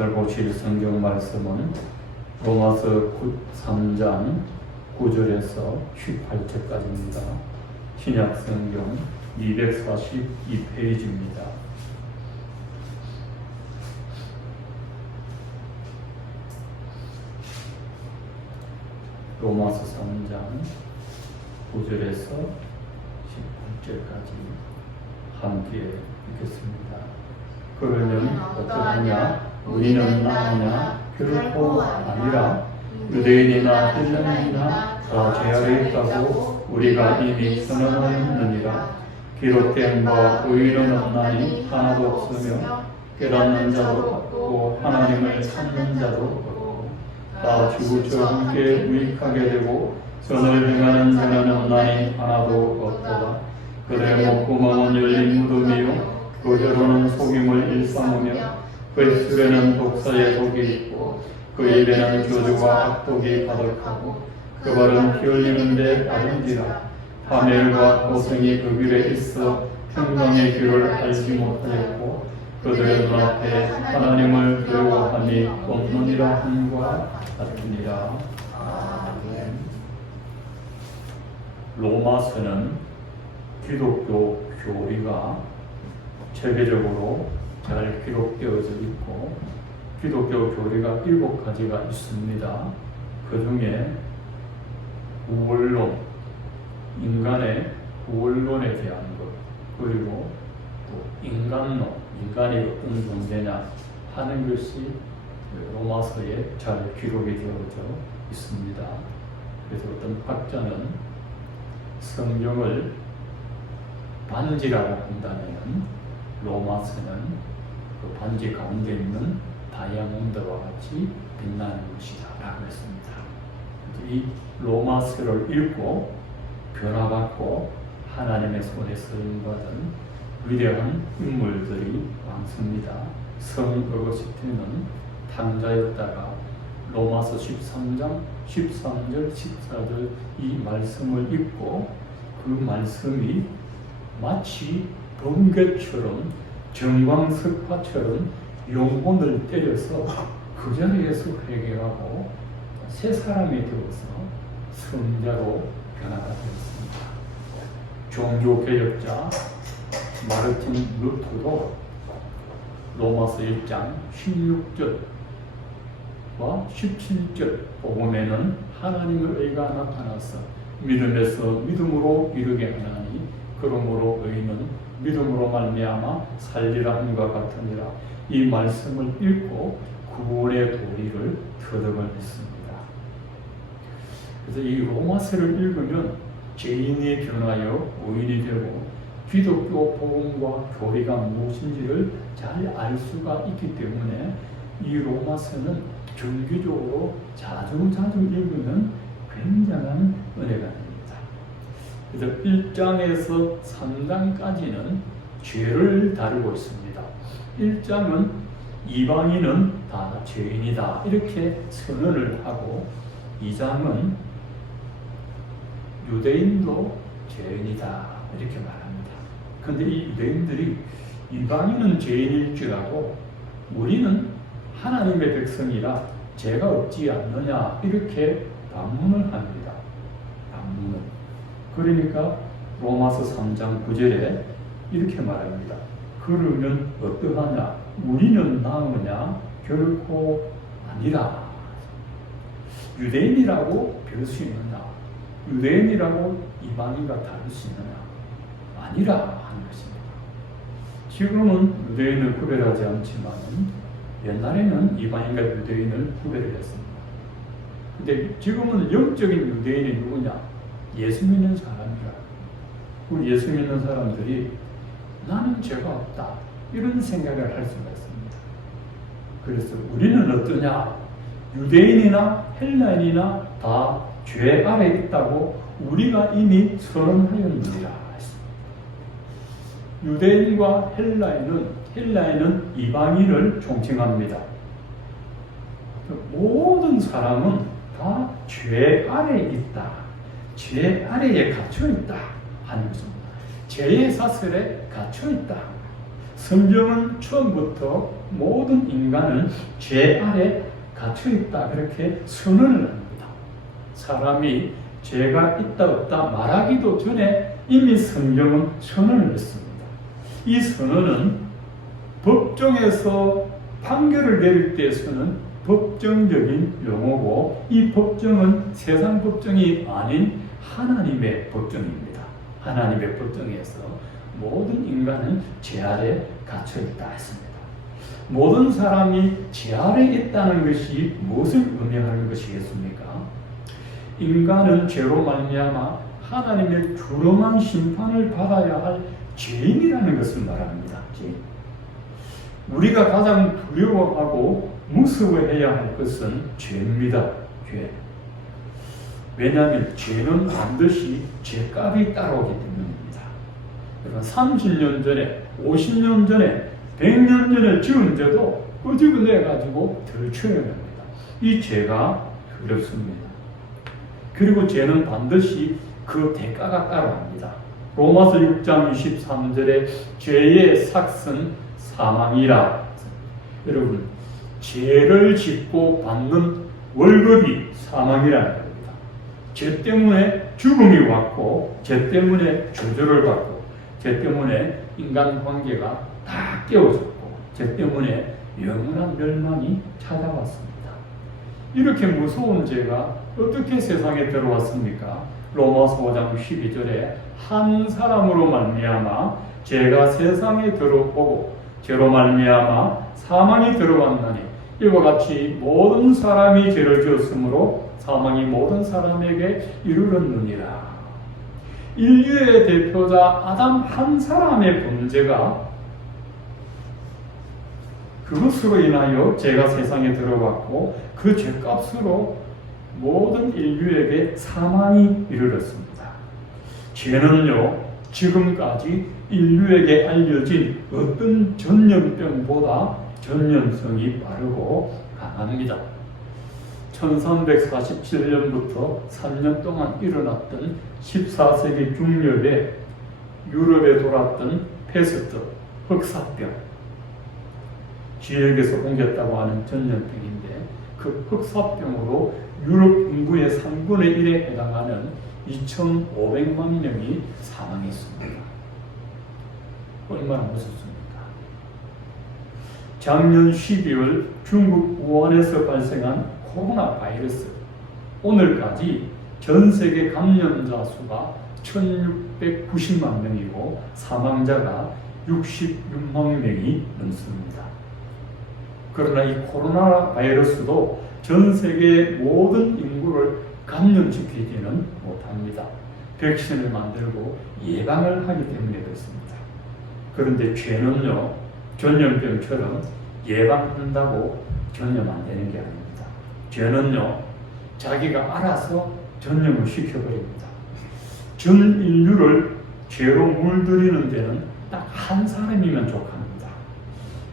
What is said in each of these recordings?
오늘 보실 성경 말씀은 로마서 3장 9절에서 18절까지입니다. 신약 성경 242페이지입니다. 로마서 3장 9절에서 18절까지 함께 읽겠습니다. 그러면 어떠하냐? 우리는 나오냐? 결코 아니라 유대인이나 헬라인이나 다 죄 아래 있다고 우리가 이미 선언하였느니라. 기록된 바 의인은 없나니 하나도 없으며 깨닫는 자도 없고 하나님을 찾는 자도 없고 다 주부처 함께 무익하게 되고 선을 행하는 자는 없나니 하나도 없도다. 그들의 목구멍은 열린 무덤이요 그 혀로는 속임을 일삼으며 그 입술에는 독사의 독이 있고 그 입에는 저주와 악독이 가득하고 그 발은 피 흘리는데 빠른지라. 파멸과 고성이 그 길에 있어 평강의 길을 알지 못하였고 그들의 눈앞에 하나님을 두려워함이 없느니라 함과 같으니라. 아멘. 로마서는 기독교 교리가 체계적으로 잘 기록되어져 있고 기독교 교리가 7가지가 있습니다. 그 중에 구원론, 인간의 구원론에 대한 것, 그리고 또 인간론, 인간이 어떤 존재냐 하는 것이 로마서에 잘 기록이 되어져 있습니다. 그래서 어떤 학자는 성경을 반지라고 한다면 로마서는 그 반지 가운데 있는 다이아몬드와 같이 빛나는 것이다 라고 했습니다. 이 로마서를 읽고 변화받고 하나님의 손에 쓰임받은 위대한 인물들이 많습니다. 성 어거스틴은 탕자였다가 로마서 13장 13절 14절 이 말씀을 읽고 그 말씀이 마치 번개처럼 정광석화처럼 영혼을 때려서 그 자리에서 회개하고 새 사람이 되어서 성자로 변화가 되었습니다. 종교개혁자 마르틴 루터도 로마서 1장 16절과 17절 복음에는 하나님의 의가 나타나서 믿음에서 믿음으로 이르게 하나니 그러므로 의인은 믿음으로 말미암아 살리라 함과 같으니라. 이 말씀을 읽고 구원의 도리를 터득을 했습니다. 그래서 이 로마서를 읽으면 죄인이 변하여 의인이 되고 기독교 복음과 교리가 무엇인지를 잘 알 수가 있기 때문에 이 로마서는 정기적으로 자주 읽으면 굉장한 은혜가 됩니다. 그래서 1장에서 3장까지는 죄를 다루고 있습니다. 1장은 이방인은 다 죄인이다 이렇게 선언을 하고 2장은 유대인도 죄인이다 이렇게 말합니다. 그런데 이 유대인들이 이방인은 죄인일 줄 알고 우리는 하나님의 백성이라 죄가 없지 않느냐 이렇게 반문을 합니다. 반문을. 그러니까 로마서 3장 9절에 이렇게 말합니다. 그러면 어떠하냐? 우리는 나으냐? 결코 아니라. 유대인이라고 배울 수 있느냐? 유대인이라고 이방인과 다를 수 있느냐? 아니라 하는 것입니다. 지금은 유대인을 구별하지 않지만 옛날에는 이방인과 유대인을 구별을 했습니다. 근데 지금은 영적인 유대인이 누구냐? 예수 믿는 사람이라. 우리 예수 믿는 사람들이 나는 죄가 없다 이런 생각을 할 수가 있습니다. 그래서 우리는 어떠냐? 유대인이나 헬라인이나 다 죄 아래 있다고 우리가 이미 선언하였느니라. 유대인과 헬라인은 이방인을 총칭합니다. 모든 사람은 다 죄 아래 있다. 죄 아래에 갇혀 있다 하는 것입니다. 죄의 사슬에 갇혀 있다. 성경은 처음부터 모든 인간은 죄 아래 갇혀 있다 그렇게 선언을 합니다. 사람이 죄가 있다 없다 말하기도 전에 이미 성경은 선언을 했습니다. 이 선언은 법정에서 판결을 내릴 때 쓰는 법정적인 용어고, 이 법정은 세상 법정이 아닌 하나님의 법정입니다. 하나님의 법정에서 모든 인간은 죄 아래 갇혀 있다 했습니다. 모든 사람이 죄 아래 있다는 것이 무엇을 의미하는 것이겠습니까? 인간은 죄로 말미암아 하나님의 주름한 심판을 받아야 할 죄인이라는 것을 말합니다. 우리가 가장 두려워하고 무서워해야 할 것은 죄입니다. 죄. 왜냐하면 죄는 반드시 죄값이 따라오기 때문입니다. 30년 전에, 50년 전에, 100년 전에 지은 죄도 끄집어내가지고 덜쳐야 합니다. 이 죄가 두렵습니다. 그리고 죄는 반드시 그 대가가 따라옵니다. 로마서 6장 23절에 죄의 삭은 사망이라. 여러분, 죄를 짓고 받는 월급이 사망이라는 겁니다. 죄 때문에 죽음이 왔고, 죄 때문에 저주를 받고, 죄 때문에 인간관계가 다 깨어졌고, 죄 때문에 영원한 멸망이 찾아왔습니다. 이렇게 무서운 죄가 어떻게 세상에 들어왔습니까? 로마서 5장 12절에 한 사람으로 말미암아 죄가 세상에 들어오고 죄로 말미암아 사망이 들어왔나니 이와 같이 모든 사람이 죄를 지었으므로 사망이 모든 사람에게 이르렀느니라. 인류의 대표자 아담 한 사람의 범죄가 그것으로 인하여 죄가 세상에 들어왔고 그 죄값으로 모든 인류에게 사망이 이르렀습니다. 죄는요, 지금까지 인류에게 알려진 어떤 전염병보다 전염성이 빠르고 강합니다. 1347년부터 3년 동안 일어났던 14세기 중엽에 유럽에 돌았던 페스트, 흑사병, 지역에서 옮겼다고 하는 전염병인데 그 흑사병으로 유럽 인구의 3분의 1에 해당하는 2,500만 명이 사망했습니다. 얼마나 무섭습니까? 작년 12월 중국 우한에서 발생한 코로나 바이러스, 오늘까지 전 세계 감염자 수가 1,690만 명이고 사망자가 66만 명이 넘습니다. 그러나 이 코로나 바이러스도 전 세계의 모든 인구를 감염시키지는 못합니다. 백신을 만들고 예방을 하기 때문에 그렇습니다. 그런데 죄는요, 전염병처럼 예방한다고 전염 안 되는 게 아닙니다. 죄는요, 자기가 알아서 전염을 시켜버립니다. 전 인류를 죄로 물들이는 데는 딱 한 사람이면 족합니다.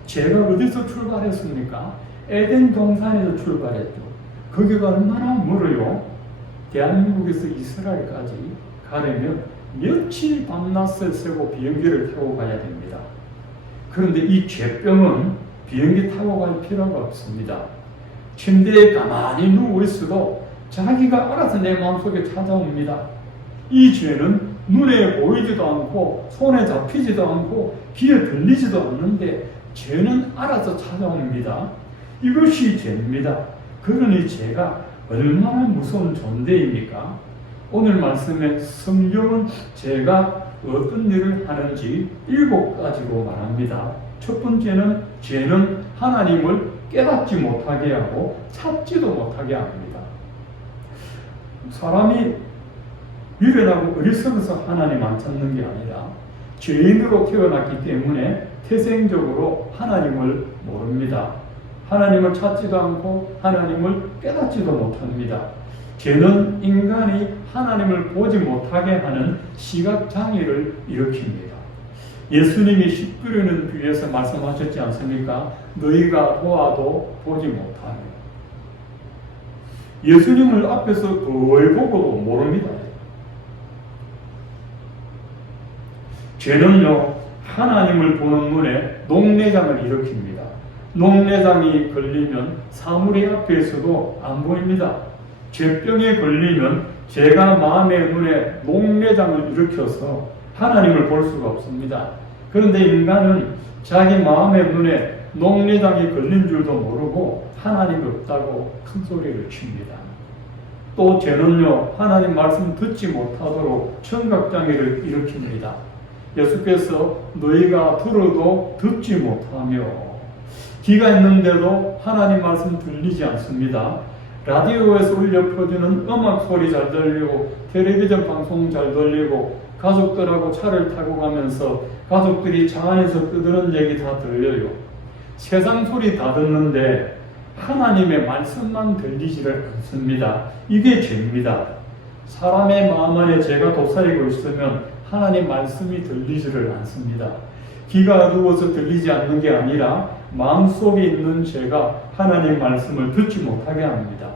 죄가 어디서 출발했습니까? 에덴 동산에서 출발했죠. 거기가 얼마나 멀어요? 대한민국에서 이스라엘까지 가려면 며칠 밤낮을 새고 비행기를 타고 가야 됩니다. 그런데 이 죄병은 비행기 타고 갈 필요가 없습니다. 침대에 가만히 누워 있어도 자기가 알아서 내 마음속에 찾아옵니다. 이 죄는 눈에 보이지도 않고 손에 잡히지도 않고 귀에 들리지도 않는데 죄는 알아서 찾아옵니다. 이것이 죄입니다. 그러니 죄가 얼마나 무서운 존재입니까? 오늘 말씀에 성경은 죄가 어떤 일을 하는지 7가지로 말합니다. 첫 번째는 죄는 하나님을 깨닫지 못하게 하고 찾지도 못하게 합니다. 사람이 미련하고 어리석어서 하나님 안 찾는 게 아니라 죄인으로 태어났기 때문에 태생적으로 하나님을 모릅니다. 하나님을 찾지도 않고 하나님을 깨닫지도 못합니다. 죄는 인간이 하나님을 보지 못하게 하는 시각장애를 일으킵니다. 예수님이 십자가는 뒤에서 말씀하셨지 않습니까? 너희가 보아도 보지 못하며. 예수님을 앞에서 거울 보고도 모릅니다. 죄는요, 하나님을 보는 눈에 녹내장을 일으킵니다. 녹내장이 걸리면 사물이 앞에서도 안 보입니다. 죄병에 걸리면 죄가 마음의 눈에 녹내장을 일으켜서 하나님을 볼 수가 없습니다. 그런데 인간은 자기 마음의 눈에 녹내장이 걸린 줄도 모르고 하나님이 없다고 큰 소리를 칩니다. 또 죄는요, 하나님 말씀 듣지 못하도록 청각장애를 일으킵니다. 예수께서 너희가 들어도 듣지 못하며, 귀가 있는데도 하나님 말씀 들리지 않습니다. 라디오에서 울려 퍼지는 음악 소리 잘 들리고 텔레비전 방송 잘 들리고 가족들하고 차를 타고 가면서 가족들이 차 안에서 떠드는 얘기 다 들려요. 세상 소리 다 듣는데 하나님의 말씀만 들리지를 않습니다. 이게 죄입니다. 사람의 마음 안에 죄가 도사리고 있으면 하나님 말씀이 들리지를 않습니다. 귀가 어두워서 들리지 않는 게 아니라 마음속에 있는 죄가 하나님 말씀을 듣지 못하게 합니다.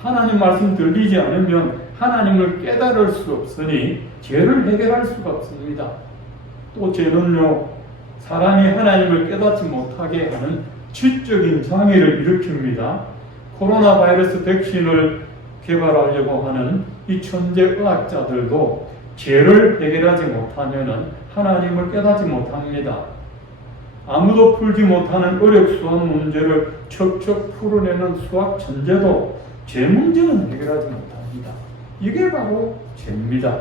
하나님 말씀 들리지 않으면 하나님을 깨달을 수 없으니 죄를 해결할 수가 없습니다. 또 죄는요, 사람이 하나님을 깨닫지 못하게 하는 지적인 장애를 일으킵니다. 코로나 바이러스 백신을 개발하려고 하는 이 천재 의학자들도 죄를 해결하지 못하면 하나님을 깨닫지 못합니다. 아무도 풀지 못하는 어렵 수학 문제를 척척 풀어내는 수학 천재도 죄 문제는 해결하지 못합니다. 이게 바로 죄입니다.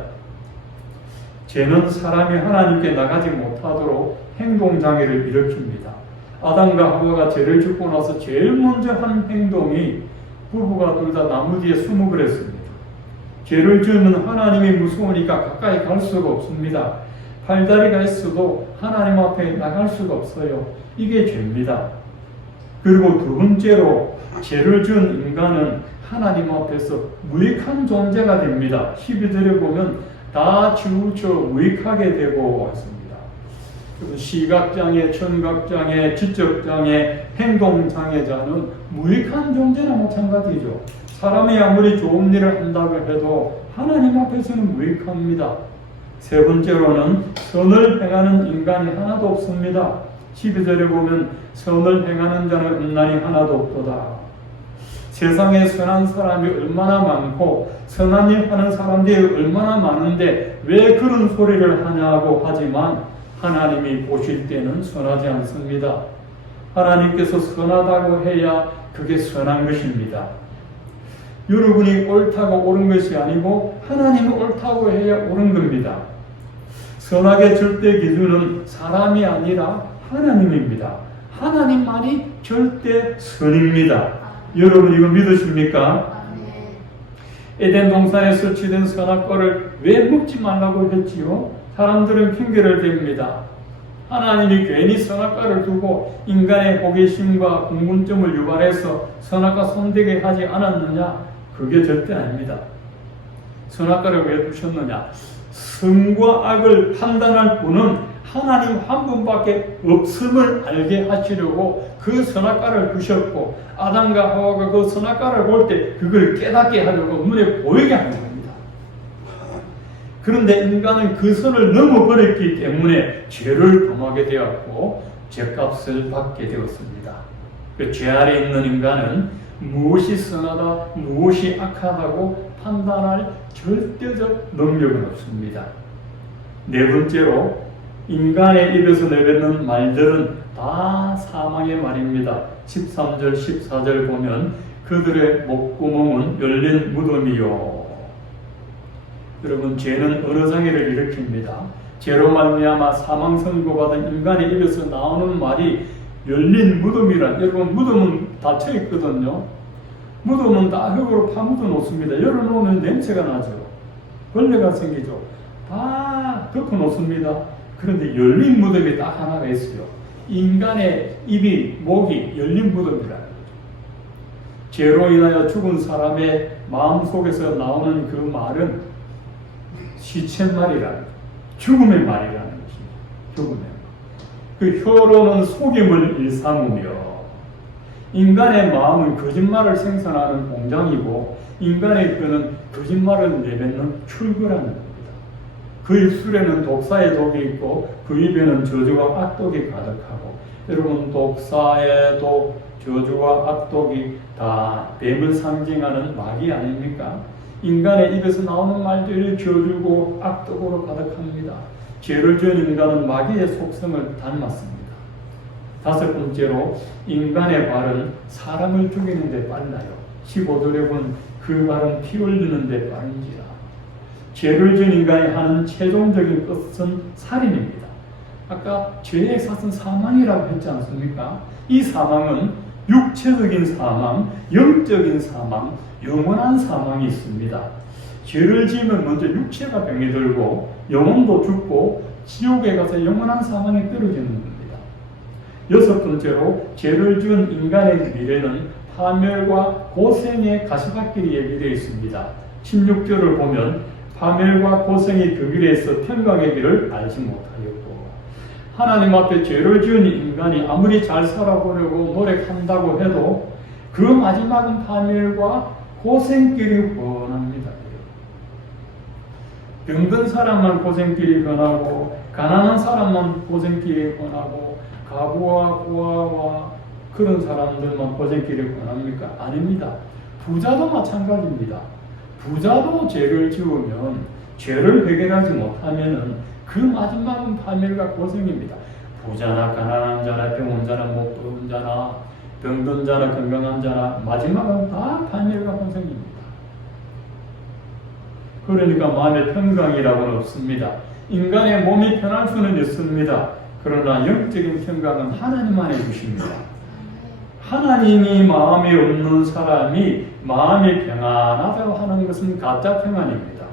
죄는 사람이 하나님께 나가지 못하도록 행동장애를 일으킵니다. 아담과 하와가 죄를 짓고 나서 제일 먼저 한 행동이 부부가 둘 다 나무 뒤에 숨어 그랬습니다. 죄를 지으면 하나님이 무서우니까 가까이 갈 수가 없습니다. 팔다리가 있어도 하나님 앞에 나갈 수가 없어요. 이게 죄입니다. 그리고 두 번째로 죄를 지은 인간은 하나님 앞에서 무익한 존재가 됩니다. 12절에 보면 다 치우쳐 무익하게 되고 있습니다. 시각장애, 청각장애, 지적장애, 행동장애자는 무익한 존재나 마찬가지죠. 사람이 아무리 좋은 일을 한다고 해도 하나님 앞에서는 무익합니다. 세 번째로는 선을 행하는 인간이 하나도 없습니다. 12절에 보면 선을 행하는 자는 음란이 하나도 없도다. 세상에 선한 사람이 얼마나 많고 선한 일 하는 사람들이 얼마나 많은데 왜 그런 소리를 하냐고 하지만 하나님이 보실 때는 선하지 않습니다. 하나님께서 선하다고 해야 그게 선한 것입니다. 여러분이 옳다고 옳은 것이 아니고 하나님이 옳다고 해야 옳은 겁니다. 선악의 절대 기준은 사람이 아니라 하나님입니다. 하나님만이 절대 선입니다. 여러분 이거 믿으십니까? 에덴 동산에 설치된 선악과를 왜 먹지 말라고 했지요? 사람들은 핑계를 댑니다. 하나님이 괜히 선악과를 두고 인간의 호기심과 궁금증을 유발해서 선악과 손대게 하지 않았느냐? 그게 절대 아닙니다. 선악과를 왜 두셨느냐? 선과 악을 판단할 분은 하나님 한 분밖에 없음을 알게 하시려고 그 선악과를 두셨고 아담과 하와가 그 선악과를 볼 때 그걸 깨닫게 하려고 눈에 보이게 하는 겁니다. 그런데 인간은 그 선을 넘어버렸기 때문에 죄를 범하게 되었고 죄값을 받게 되었습니다. 그 죄 아래 있는 인간은 무엇이 선하다, 무엇이 악하다고 판단할 절대적 능력은 없습니다. 네 번째로 인간의 입에서 내뱉는 말들은 다 사망의 말입니다. 13절, 14절 보면 그들의 목구멍은 열린 무덤이요. 여러분 죄는 어느 장애를 일으킵니다. 죄로 말미암아 사망 선고받은 인간의 입에서 나오는 말이 열린 무덤이란, 여러분 무덤은 닫혀 있거든요. 무덤은 다 흙으로 파묻어 놓습니다. 열어놓으면 냄새가 나죠. 벌레가 생기죠. 다 덮어 놓습니다. 그런데 열린 무덤이 딱 하나가 있어요. 인간의 입이, 목이 열린 무덤이라는 거죠. 죄로 인하여 죽은 사람의 마음속에서 나오는 그 말은 시쳇말이라는 거죠. 죽음의 말이라는 것입니다. 죽음의 말. 그 혀로는 속임을 일삼으며 인간의 마음은 거짓말을 생산하는 공장이고 인간의 뼈는 거짓말을 내뱉는 출구라는 겁니다. 그 입술에는 독사의 독이 있고 그 입에는 저주와 악독이 가득하고 여러분, 독사에도 저주와 악독이 다 뱀을 상징하는 마귀 아닙니까? 인간의 입에서 나오는 말들이 저주고 악독으로 가득합니다. 죄를 지은 인간은 마귀의 속성을 닮았습니다. 다섯 번째로, 인간의 발은 사람을 죽이는 데 빨라요. 15절에 본 그 발은 피 흘리는 데 빠른지라. 죄를 지은 인간이 하는 최종적인 끝은 살인입니다. 아까 죄의 삭은 사망이라고 했지 않습니까? 이 사망은 육체적인 사망, 영적인 사망, 영원한 사망이 있습니다. 죄를 지으면 먼저 육체가 병이 들고 영혼도 죽고 지옥에 가서 영원한 사망에 떨어지는 겁니다. 여섯 번째로, 죄를 지은 인간의 미래는 파멸과 고생의 가시밭길이 예비되어 있습니다. 16절을 보면 파멸과 고생이 그 길에서 평강의 길을 알지 못하였고, 하나님 앞에 죄를 지은 인간이 아무리 잘 살아보려고 노력한다고 해도 그 마지막은 파멸과 고생길이 훤합니다. 병든 사람만 고생길이 훤하고 가난한 사람만 고생길이 훤하고 가부와 고아와 그런 사람들만 고생길이 훤합니까? 아닙니다. 부자도 마찬가지입니다. 부자도 죄를 지으면, 죄를 해결하지 못하면 그 마지막은 파멸과 고생입니다. 부자나 가난한 자나 병든 자나 못 배운 자나 병든 자나 건강한 자나 마지막은 다 파멸과 고생입니다. 그러니까 마음의 평강이라고는 없습니다. 인간의 몸이 편할 수는 있습니다. 그러나 영적인 평강은 하나님만 해주십니다. 하나님이 마음이 없는 사람이 마음이 평안하다고 하는 것은 가짜 평안입니다.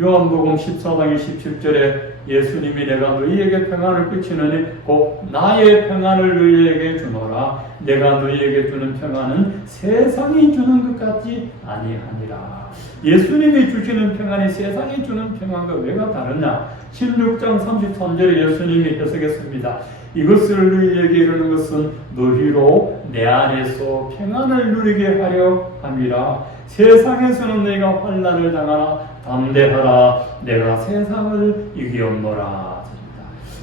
요한복음 14장 27절에 예수님이 내가 너희에게 평안을 끼치느니 곧 나의 평안을 너희에게 주노라. 내가 너희에게 주는 평안은 세상이 주는 것 같지 아니하니라. 예수님이 주시는 평안이 세상이 주는 평안과 왜가 다르냐? 16장 33절에 예수님이 해석했습니다. 이것을 너희에게 이르는 것은 너희로 내 안에서 평안을 누리게 하려 함이라. 세상에서는 너희가 환난을 당하나 담대하라. 내가 세상을 이기었노라.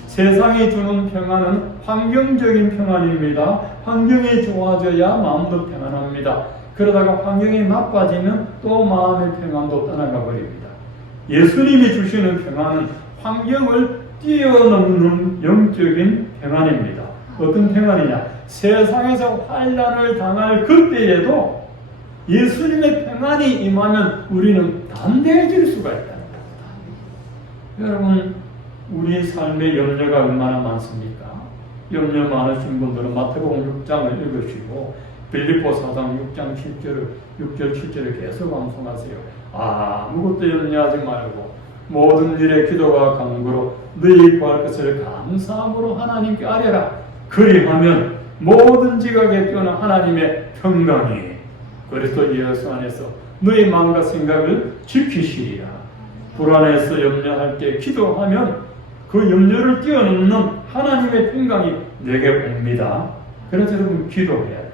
세상이 주는 평안은 환경적인 평안입니다. 환경이 좋아져야 마음도 평안합니다. 그러다가 환경이 나빠지면 또 마음의 평안도 떠나가 버립니다. 예수님이 주시는 평안은 환경을 뛰어넘는 영적인 평안입니다. 어떤 평안이냐? 세상에서 환난을 당할 그때에도 예수님의 평안이 임하면 우리는 담대해질 수가 있다는 겁니다. 여러분, 우리 삶의 염려가 얼마나 많습니까? 염려 많으신 분들은 마태복음 6장을 읽으시고 빌립보 4장 6장 6절 7절을 계속 암송하세요. 아무것도 염려하지 말고 모든 일에 기도와 간구로 너희 구할 것을 감사함으로 하나님께 아뢰라. 그리하면 모든 지각에 뛰어난 하나님의 평강이 그리스도 예수 안에서 너희 마음과 생각을 지키시리라. 불안해서 염려할 때 기도하면 그 염려를 뛰어넘는 하나님의 평강이 내게 옵니다. 그래서 여러분 기도해야 됩니다.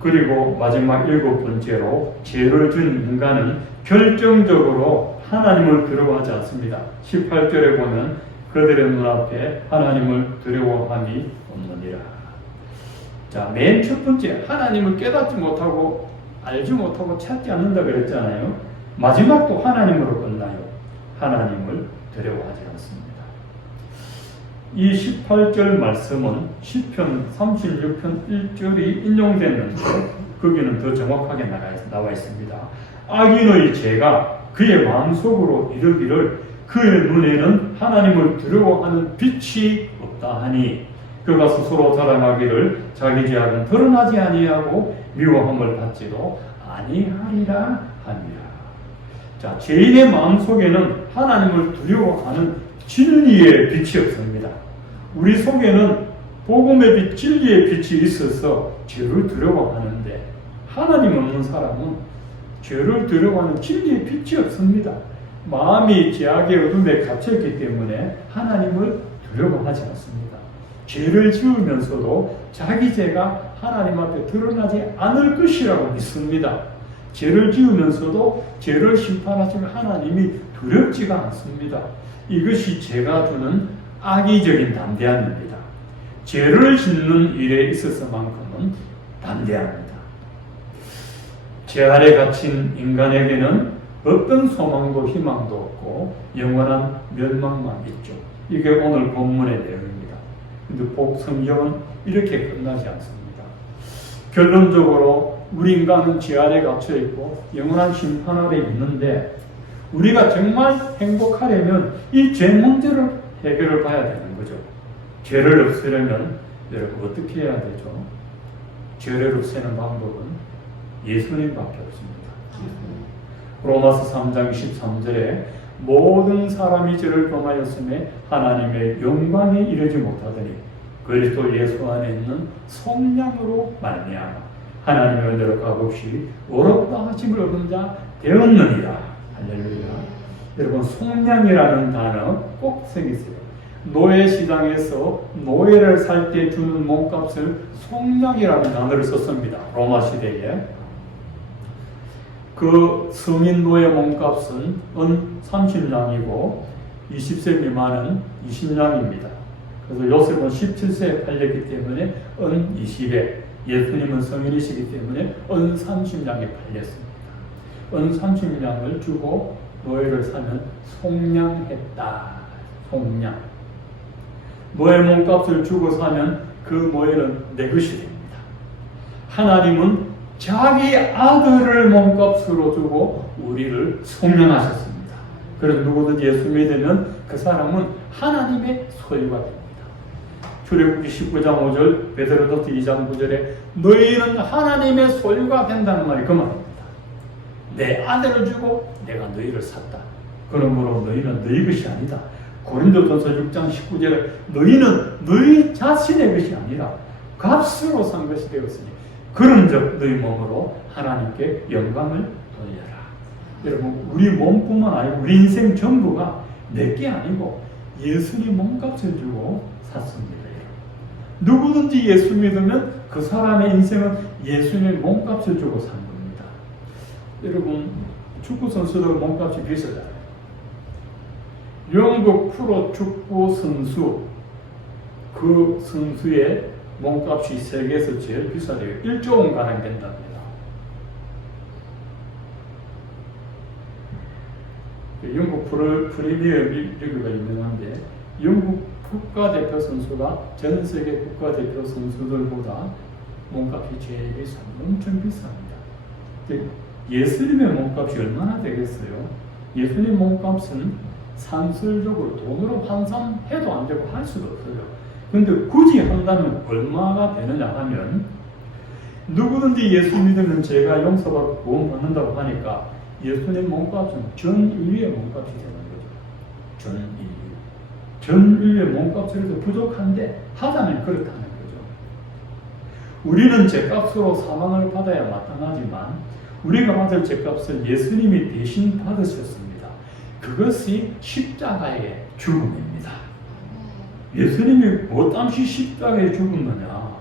그리고 마지막 일곱 번째로, 죄를 지은 인간은 결정적으로 하나님을 두려워하지 않습니다. 18절에 보면 그들의 눈앞에 하나님을 두려워함이 없느니라. 자, 맨 첫 번째, 하나님을 깨닫지 못하고 알지 못하고 찾지 않는다 그랬잖아요. 마지막도 하나님으로 끝나요. 하나님을 두려워하지 않습니다. 이 18절 말씀은 시편 36편 1절이 인용됐는데 거기는 더 정확하게 나와 있습니다. 악인의 죄가 그의 마음속으로 이르기를 그의 눈에는 하나님을 두려워하는 빛이 없다 하니 그가 스스로 자랑하기를 자기 죄악은 드러나지 아니하고 미워함을 받지도 아니하리라 하니라. 자, 죄인의 마음속에는 하나님을 두려워하는 진리의 빛이 없습니다. 우리 속에는 복음의 빛, 진리의 빛이 있어서 죄를 두려워하는데 하나님 없는 사람은 죄를 두려워하는 진리의 빛이 없습니다. 마음이 죄악의 어둠에 갇혔기 때문에 하나님을 두려워하지 않습니다. 죄를 지으면서도 자기 죄가 하나님 앞에 드러나지 않을 것이라고 믿습니다. 죄를 지으면서도 죄를 심판하시는 하나님이 두렵지가 않습니다. 이것이 죄가 주는 악의적인 담대함입니다. 죄를 짓는 일에 있어서만큼은 담대합니다. 죄 아래 갇힌 인간에게는 어떤 소망도 희망도 없고 영원한 멸망만 있죠. 이게 오늘 본문의 내용입니다. 근데 성경은 이렇게 끝나지 않습니다. 결론적으로 우리 인간은 죄 아래 갇혀 있고 영원한 심판 아래 있는데 우리가 정말 행복하려면 이 죄 문제를 해결을 봐야 되는 거죠. 죄를 없애려면 여러분 어떻게 해야 되죠? 죄를 없애는 방법은 예수님밖에 없습니다. 로마서 3장 23절에 모든 사람이 죄를 범하였음에 하나님의 영광에 이르지 못하더니 그리스도 예수 안에 있는 성령으로 말미암아 하나님의 은혜로 값없이 어렵다 하심을 얻은 자 되었느니라. 할렐루야. 여러분 속량이라는 단어 꼭 생기세요. 노예 시장에서 노예를 살 때 주는 몸값을 속량이라는 단어를 썼습니다. 로마 시대에. 그 성인 노예 몸값은 은 30냥이고 20세 미만은 20냥입니다. 그래서 요셉은 17세에 팔렸기 때문에 은 20에, 예수님은 성인이시기 때문에 은 30냥에 팔렸습니다. 은 30냥을 주고 노예를 사면 속량했다. 속량. 노예 몸값을 주고 사면 그 노예는 내 것이 됩니다. 하나님은 자기 아들을 몸값으로 주고 우리를 속량하셨습니다. 그래서 누구든지 예수 믿으면 그 사람은 하나님의 소유가 됩니다. 출애굽기 19장 5절, 베드로전서 2장 9절에 너희는 하나님의 소유가 된다는 말이 그 말입니다. 내 아들을 주고 내가 너희를 샀다. 그러므로 너희는 너희 것이 아니다. 고린도전서 6장 19절에 너희는 너희 자신의 것이 아니라 값으로 산 것이 되었으니 그런즉 너희 몸으로 하나님께 영광을 돌려라. 여러분 우리 몸뿐만 아니고 우리 인생 전부가 내게 아니고 예수님 몸값을 주고 샀습니다. 누구든지 예수 믿으면 그 사람의 인생은 예수님의 몸값을 주고 산 겁니다. 여러분 축구 선수들 몸값이 비싸잖아요. 영국 프로 축구 선수 그 선수의 몸값이 세계에서 제일 비싸대요. 1조 원 가량 된답니다. 영국 프리미어 리그가 유명한데 영국 국가대표 선수가 전 세계 국가대표 선수들보다 몸값이 제일 비쌉니다. 엄청 비쌉니다. 예수님의 몸값이 얼마나 되겠어요? 예수님 몸값은 산술적으로 돈으로 환산해도 안 되고 할 수도 없어요. 근데 굳이 한다면 얼마가 되느냐 하면 누구든지 예수 믿으면 죄가 용서받고 구원받는다고 하니까 예수님 몸값은 전 인류의 몸값이 되는 거죠. 전 인류. 전 인류의 몸값으로도 부족한데 하자면 그렇다는 거죠. 우리는 죄값으로 사망을 받아야 마땅하지만 우리가 받을 죄값을 예수님이 대신 받으셨습니다. 그것이 십자가의 죽음입니다. 예수님이 무엇함시 십자가에 죽었느냐?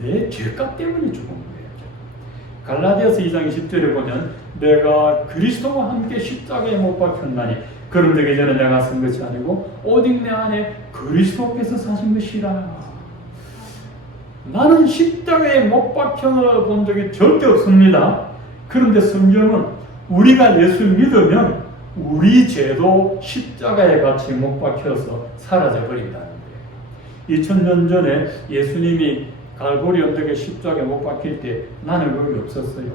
내 죄값 때문에 죽은 거예요. 갈라디아서 2장 20절에 보면 내가 그리스도와 함께 십자가에 못 박혔나니 그럼 되기 전에 내가 쓴 것이 아니고 오직 내 안에 그리스도께서 사신 것이라. 나는 십자가에 못 박혀 본 적이 절대 없습니다. 그런데 성경은 우리가 예수 믿으면 우리 죄도 십자가에 같이 못 박혀서 사라져 버린다는 거예요. 2000년 전에 예수님이 갈보리 언덕에 십자가에 못 박힐 때 나는 거기 없었어요.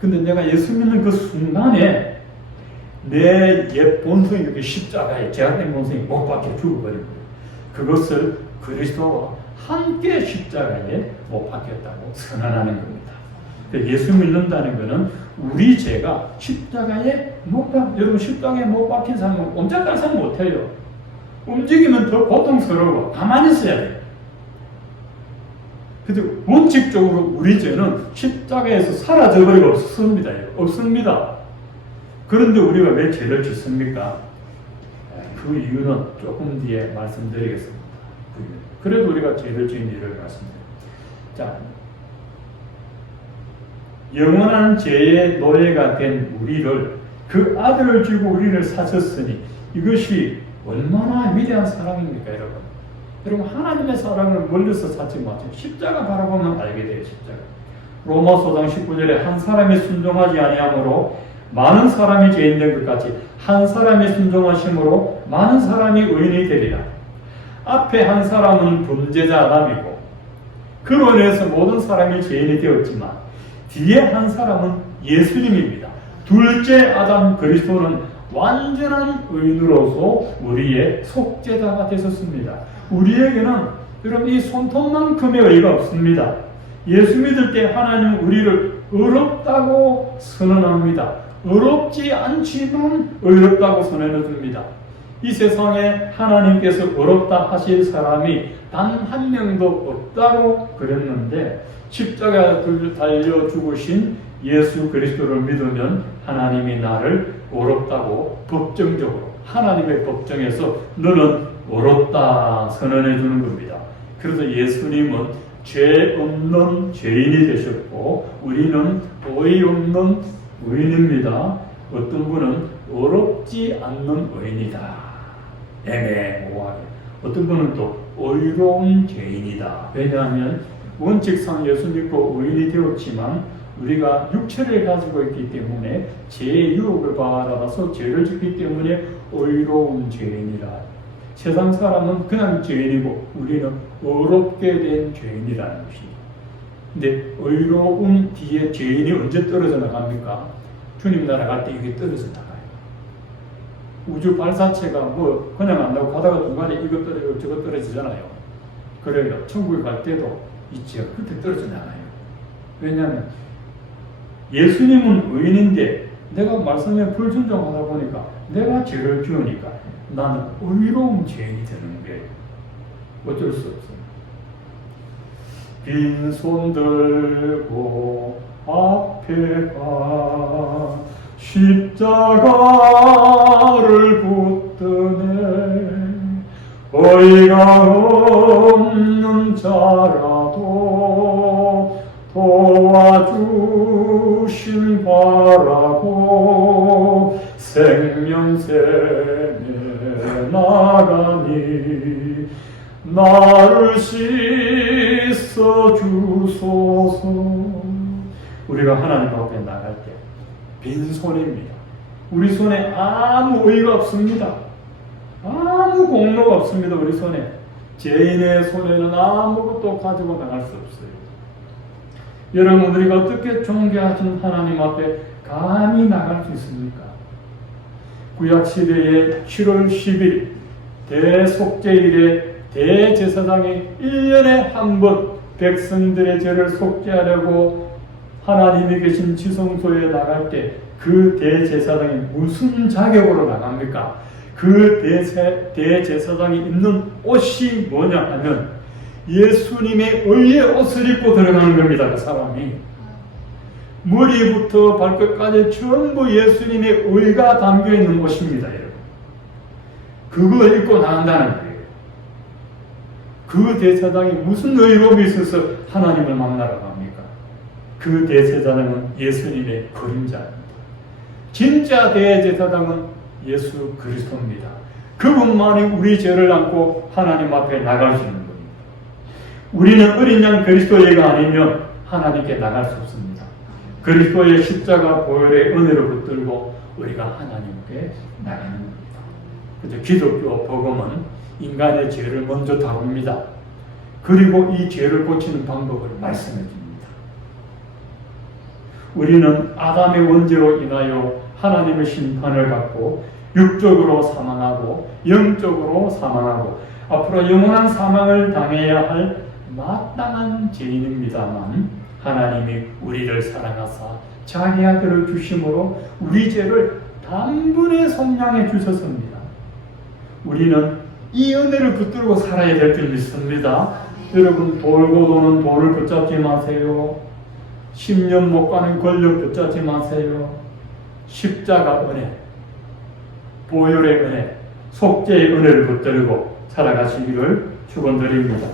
근데 내가 예수 믿는 그 순간에 내 옛 본성이 그 십자가에 제한된 본성이 못 박혀 죽어버린 거예요. 그것을 그리스도와 함께 십자가에 못 박혔다고 선언하는 겁니다. 예수 믿는다는 것은 우리 죄가 십자가에 못 박혀, 여러분 십자가에 못 박힌 사람은 옴짝달싹 못해요. 움직이면 더 고통스러워. 가만히 있어야 돼요. 근데 원칙적으로 우리 죄는 십자가에서 사라져버리고 없습니다. 없습니다. 그런데 우리가 왜 죄를 짓습니까? 그 이유는 조금 뒤에 말씀드리겠습니다. 그래도 우리가 죄를 지은 이유를 말씀드립니다. 자, 영원한 죄의 노예가 된 우리를 그 아들을 주고 우리를 사셨으니 이것이 얼마나 위대한 사랑입니까, 여러분? 여러분, 하나님의 사랑을 멀리서 찾지 마세요. 십자가 바라보면 알게 돼요, 십자가. 로마서 5장 19절에 한 사람이 순종하지 아니함으로 많은 사람이 죄인된 것 같이 한 사람이 순종하심으로 많은 사람이 의인이 되리라. 앞에 한 사람은 범죄자 아담이고 그로 인해서 모든 사람이 죄인이 되었지만 뒤에 한 사람은 예수님입니다. 둘째 아담 그리스도는 완전한 의인으로서 우리의 속죄자가 되셨습니다. 우리에게는 여러분 이 손톱만큼의 의의가 없습니다. 예수 믿을 때 하나님은 우리를 의롭다고 선언합니다. 의롭지 않지만 의롭다고 선언해줍니다. 이 세상에 하나님께서 의롭다 하실 사람이 단 한 명도 없다고 그랬는데 십자가에 달려 죽으신 예수 그리스도를 믿으면 하나님이 나를 의롭다고 법정적으로 하나님의 법정에서 너는 의롭다 선언해 주는 겁니다. 그래서 예수님은 죄 없는 죄인이 되셨고 우리는 의의 없는 의인입니다. 어떤 분은 의롭지 않는 의인이다. 애매모호하게. 어떤 분은 또 의로운 죄인이다. 왜냐하면 원칙상 예수 믿고 의인이 되었지만 우리가 육체를 가지고 있기 때문에 죄의 유혹을 받아서 죄를 짓기 때문에 의로운 죄인이라. 세상 사람은 그냥 죄인이고 우리는 의롭게 된 죄인이라는 것입니다. 근데 의로움 뒤에 죄인이 언제 떨어져 나갑니까? 주님 나라 갈 때 이게 떨어져 나가요. 우주 발사체가 뭐 그냥 안 나고 가다가 중간에 이것 떨어지고 저것 떨어지잖아요. 그래요. 천국에 갈 때도 있지요. 그때 떨어져 나가요. 왜냐하면 예수님은 의인인데 내가 말씀에 불순종하다 보니까 내가 죄를 지으니까 나는 의로운 죄인이 되는 게 어쩔 수 없어요. 빈손 들고 앞에 가 십자가를 붙드네 의가 없는 자라도 도와주신 바라고 생명샘에 나가니 나를 씻어 주소서. 우리가 하나님 앞에 나갈 때 빈손입니다. 우리 손에 아무 의가 없습니다. 아무 공로가 없습니다. 우리 손에. 죄인의 손에는 아무것도 가지고 나갈 수 없어요. 여러분 우리가 어떻게 존귀하신 하나님 앞에 감히 나갈 수 있습니까? 구약시대의 7월 10일 대속죄일에 대제사장이 1년에 한 번 백성들의 죄를 속죄하려고 하나님이 계신 지성소에 나갈 때 그 대제사장이 무슨 자격으로 나갑니까? 그 대제사장이 입는 옷이 뭐냐 하면 예수님의 의의 옷을 입고 들어가는 겁니다. 그 사람이 머리부터 발끝까지 전부 예수님의 의가 담겨있는 옷입니다. 여러분 그걸 입고 나간다는 거예요. 그 대제사장이 무슨 의로움이 있어서 하나님을 만나러 갑니까? 그 대제사장은 예수님의 그림자입니다. 진짜 대제사장은 예수 그리스도입니다. 그분만이 우리 죄를 안고 하나님 앞에 나갈 수 있는 겁니다. 우리는 어린 양 그리스도의가 아니면 하나님께 나갈 수 없습니다. 그리스도의 십자가 보혈의 은혜를 붙들고 우리가 하나님께 나가는 겁니다. 그래서 기독교 복음은 인간의 죄를 먼저 다룹니다. 그리고 이 죄를 고치는 방법을 말씀해 줍니다. 우리는 아담의 원죄로 인하여 하나님의 심판을 받고 육적으로 사망하고 영적으로 사망하고 앞으로 영원한 사망을 당해야 할 마땅한 죄인입니다만 하나님이 우리를 사랑하사 자기 아들을 주심으로 우리 죄를 단번에 속량해 주셨습니다. 우리는 이 은혜를 붙들고 살아야 될 줄 믿습니다. 여러분 돌고 도는 돌을 붙잡지 마세요. 10년 못 가는 권력 붙잡지 마세요. 십자가 은혜, 보혈의 은혜, 속죄의 은혜를 붙들고 살아가시기를 축원드립니다.